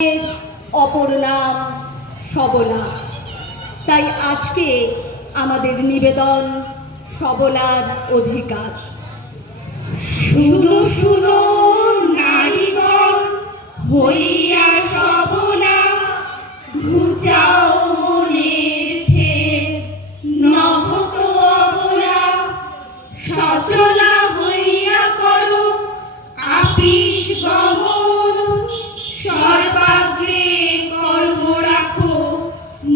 এর অপর নাম সবলা। তাই আজকে আমাদের নিবেদন সবলার অধিকার। শুনো শুনো নারীগণ, হইয়া সবলা, ঘুচাও মনের ক্ষেদ, নহত অবলা। সচলা হইয়া করো আপিস গমন, সর্বাগ্রে কর্ম রাখো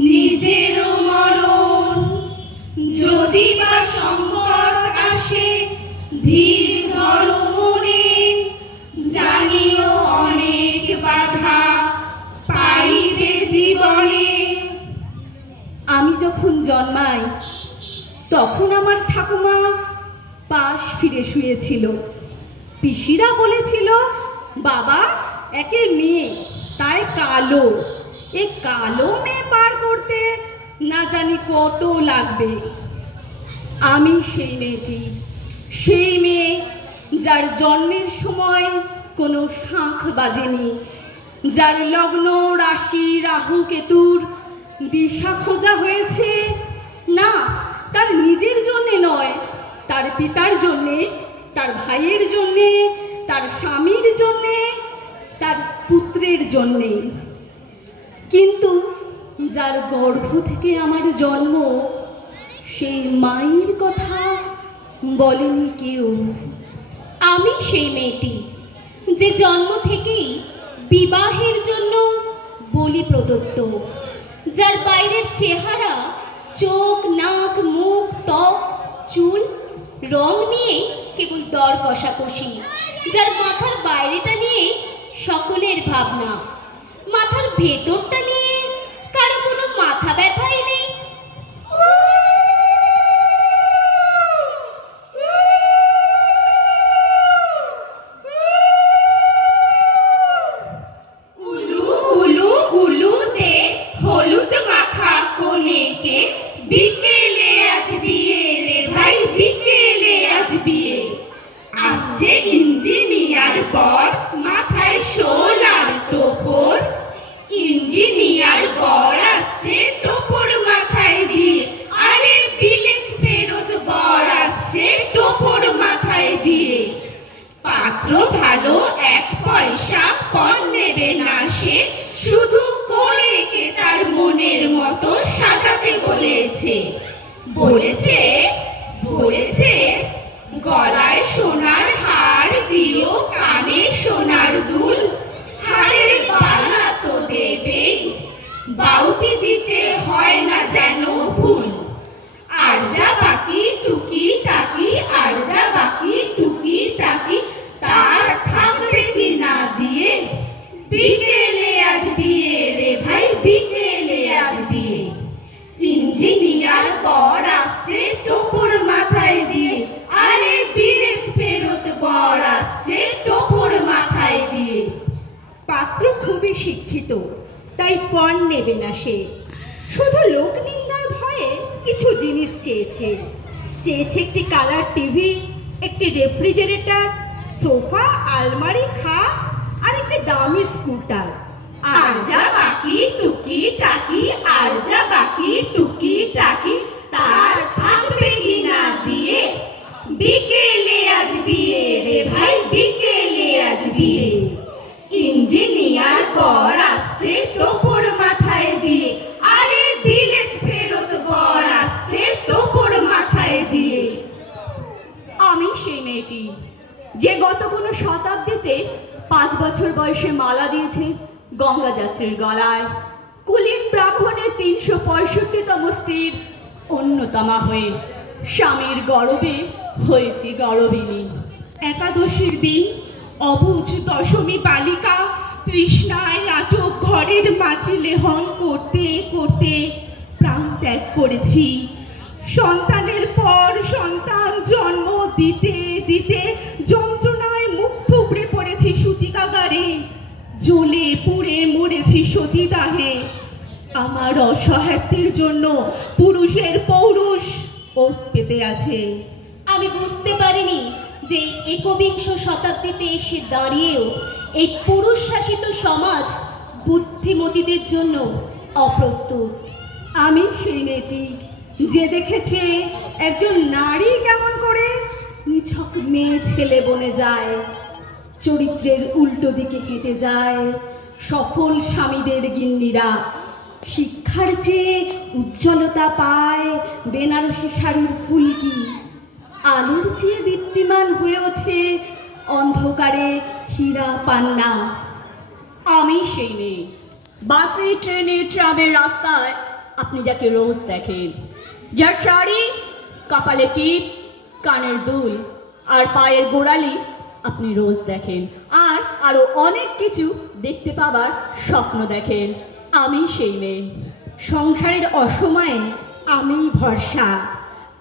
নিজের মরণ। যদি বা সংকট আসে ধীর ধরো মনে, জানিও অনেক বাধা পাইবে জীবনে। আমি যখন জন্মাই তখন আমার ঠাকুমা পাশ ফিরে শুয়েছিল। পিসিরা বলেছিল, বাবা একে মেয়ে, তাই কালো, এ কালো মেয়ে পার করতে না জানি কত লাগবে। আমি সেই মেয়েটি, সেই মেয়ে যার জন্মের সময় কোনো শাঁখ বাজেনি, যার লগ্ন রাশি রাহু কেতুর দিশা খোঁজা হয়েছে না তার নিজের জন্যে নয়, তার পিতার জন্যে, তার ভাইয়ের জন্যে, তার স্বামীর জন্যে, তার পুত্রের জন্যে। কিন্তু যার গর্ভ থেকে আমার জন্ম, সেই মায়ের কথা বলেনি কেউ। আমি সেই মেয়েটি যে জন্ম থেকেই বিবাহের জন্য বলি প্রদত্ত, যার বাইরের চেহারা, চোখ, নাক, মুখ, ত্বক, চুল, রং নিয়ে কেবল দর কষাকষি, যার মাথার বাইরেটা নিয়ে সকলের ভাবনা, মাথার ভেতরটা নিয়ে কারো কোনো মাথা ব্যথাই নেই। উলু উলু উলুতে হলুদ মাখা কনেকে, বিকেলে আজ বিয়ে রে ভাই, বিকেলে আজ বিয়ে। আসছে ইঞ্জিনিয়ার বর, মাথায় শোলার টোপর। ইঞ্জিনিয়ার বর আসছে টোপর মাথায় দিয়ে, আরে বিলেত ফেরত বর আসছে টোপর মাথায় দিয়ে। পাত্র ভালো, এক পয়সা পণ নেবে না সে, শুধু কনেকে তার মনের মতো সাজাতে বলেছে। বলেছে বলেছে গলায় সোনার হার দিও, কানে সোনার দুল। হারের বালা তো দেবেই, বাউটি দিতে হয় না যেন ভুল। আর যা বাকি টুকি টাকি, আর যা বাকি টুকি টাকি, তার থাকবে কি না দিয়ে। বিকেলে আজ বিয়ে রে ভাই, বিকেলে আজ বিয়ে। ইঞ্জিনিয়ার বর আসছে টোপর মাথায় দিয়ে, আরে বিলেত ফেরত বর আসছে টোপর মাথায় দিয়ে। পাত্র খুবই শিক্ষিত, তাই পণ নেবে না সে। শুধু লোক নিন্দার ভয়ে কিছু জিনিস চেয়েছে। চেয়েছে একটি কালার টিভি, একটি রেফ্রিজারেটর, সোফা, আলমারি, খাট আর একটি দামি স্কুটার। আর যা বাকি টুকি টাকি, আর যা বাকি টুকি টাকি, তার থাকবে কি না দিয়ে। বিকেলে আজ বিয়ে রে ভাই, বিকেলে আজ বিয়ে। ইঞ্জিনিয়ার বর আসছে টোপর মাথায় দিয়ে, আরে বিলেত ফেরত বর আসছে টোপর মাথায় দিয়ে। আমি সেই মেয়েটি যে গত কোনো শতাব্দীতে 5 বছর বয়সে মালা দিয়েছে গঙ্গা যাত্রীর গলায়, কুলীন ব্রাহ্মণের 365তম স্ত্রীর অন্যতমা হয়ে স্বামীর গর্বে হয়েছি গর্বিনী। একাদশীর দিন অবুঝ দশমী বালিকা তৃষ্ণায় আটক ঘরের মাঝে লেহন করতে করতে প্রাণ ত্যাগ করেছি। সন্তানের পর সন্তান জন্ম দিতে দিতে যন্ত্রণায় মুখ থুবড়ে পড়েছি সূতিকাগারে, জ্বলে পুড়ে মরেছি সতীদাহে। আমার অসহায়ত্বের জন্য পুরুষের পৌরুষ ওত পেতে আছে। আমি বুঝতে পারিনি যে একবিংশ শতাব্দীতে এসে দাঁড়িয়েও এই পুরুষ শাসিত সমাজ বুদ্ধিমতীদের জন্য অপ্রস্তুত। আমি সেই মেয়েটি যে দেখেছে একজন নারী কেমন করে নিছক মেয়ে ছেলে বনে যায়, চরিত্রের উল্টো দিকে হেঁটে যায় সফল স্বামীদের গিন্নিরা, শিক্ষার চেয়ে উজ্জ্বলতা পায় বেনারসি শাড়ির ফুলকি, আলোর চেয়ে দীপ্তিমান হয়ে ওঠে অন্ধকারে হীরা পান্না। আমি সেই মেয়ে, বাসে ট্রেনে ট্রামের রাস্তায় আপনি যাকে রোজ দেখেন, যার শাড়ি, কপালে টিপ, কানের দুল আর পায়ের গোড়ালি আপনি রোজ দেখেন, আর আরো অনেক কিছু দেখতে পাবার স্বপ্ন দেখেন। আমি সেই মেয়ে। সংসারের অসময়ে আমি ভরসা।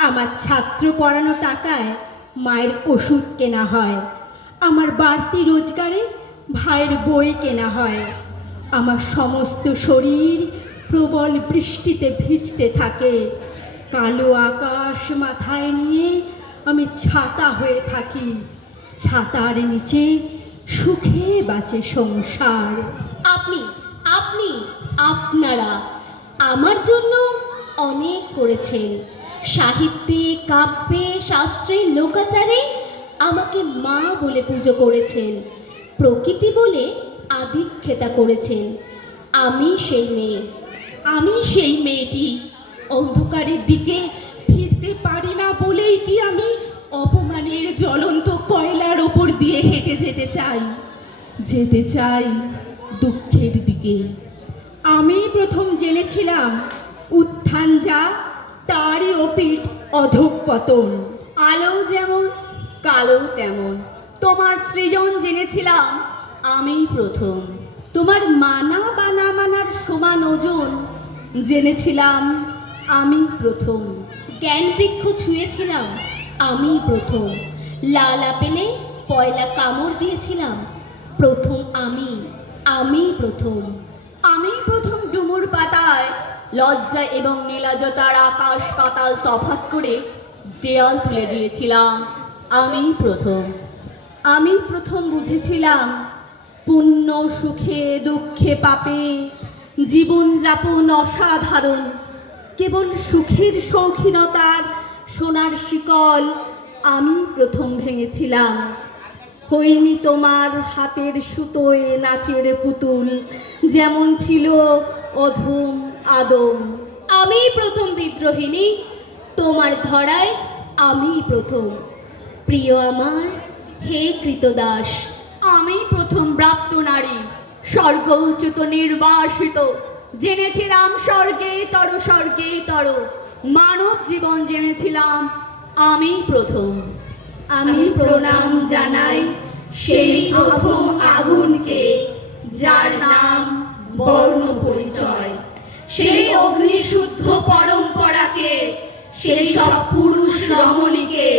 আমার ছাত্র পড়ানো টাকায় মায়ের ওষুধ কেনা হয়, আমার বাড়তি রোজগারে ভাইয়ের বই কেনা হয়। আমার সমস্ত শরীর প্রবল বৃষ্টিতে ভিজতে থাকে, কালো আকাশ মাথায় নিয়ে আমি ছাতা হয়ে থাকি, ছাতার নিচে সুখে বাঁচে সংসার। আপনি আপনি আপনারা আমার জন্য অনেক করেছেন। সাহিত্যে, কাব্যে, শাস্ত্রে, লোকাচারে আমাকে মা বলে পুজো করেছেন, প্রকৃতি বলে আদিক্ষেতা করেছেন। আমি সেই মেয়ে। আমি সেই মেয়েটি, অন্ধকারের দিকে ফিরতে পারি না বলেই কি আমি অপমানের জ্বলন্ত কয়লার ওপর দিয়ে হেঁটে যেতে চাই দুঃখের দিকে। আমি প্রথম জেনেছিলাম উত্থান যা তারই অপিঠ অধঃপতন। আলো যেমন কালো তেমন, তোমার সৃজন জেনেছিলাম আমি প্রথম। তোমার মানা বা না মানার সমান ওজন জেনেছিলাম আমি প্রথম। জ্ঞান বৃক্ষ ছুঁয়েছিলাম আমি প্রথম। লাল আপেলে পয়লা কামড় দিয়েছিলাম প্রথম আমি প্রথম। আমি প্রথম ডুমুর পাতায় লজ্জা এবং নীলাজতার আকাশ পাতাল তফাৎ করে দেয়াল তুলে দিয়েছিলাম আমি প্রথম। আমি প্রথম বুঝেছিলাম পুণ্য সুখে দুঃখে পাপে জীবনযাপন অসাধারণ। কেবল সুখের শৌখিনতার সোনার শিকল আমি প্রথম ভেঙেছিলাম। হইনি তোমার হাতের সুতোয় নাচের পুতুল, যেমন ছিল অধম আদম। আমি প্রথম বিদ্রোহিণী, তোমার ধরায় আমি প্রথম। প্রিয় আমার, হে কৃতদাস। আমি প্রথম প্রাপ্ত নারী, স্বর্গ উচ্চত নির্বাসিত। জেনেছিলাম স্বর্গে তর মানব জীবন জেনেছিলাম আমি প্রথম। আমি প্রণাম জানাই সেই প্রথম আগুনকে, যার নাম বর্ণ পরিচয়, সেই অগ্নিশুদ্ধ পরম্পরাকে, সেই সব পুরুষ রমণীকে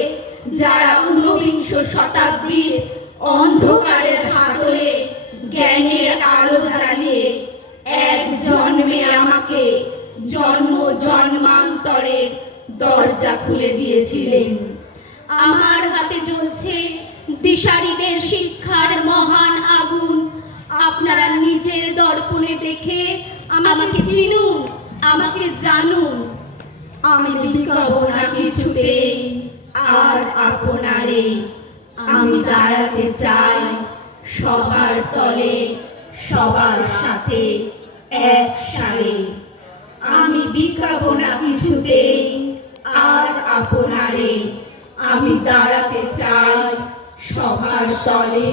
যারা ঊনবিংশ শতাব্দীর অন্ধকারের হাতলে জ্ঞানের আলো জ্বালিয়ে এক জন্মে আমাকে জন্ম জন্মান্তরের দরজা খুলে দিয়েছিলেন। আমার হাতে জ্বলছে দিশারীদের শিক্ষার মহান আগুন। আপনারা নিজের দর্পণে দেখে আমাকে চিনুন, আমাকে জানুন। আমি বিকাবো না কিছুতেই আর আপনারে, আমি দাঁড়াতে চাই সবার তলে, সবার সাথে এক সারে। আমি বিকাবো না কিছুতেই আর আপনারে, আমি দাঁড়াতে চাই সবার তলে,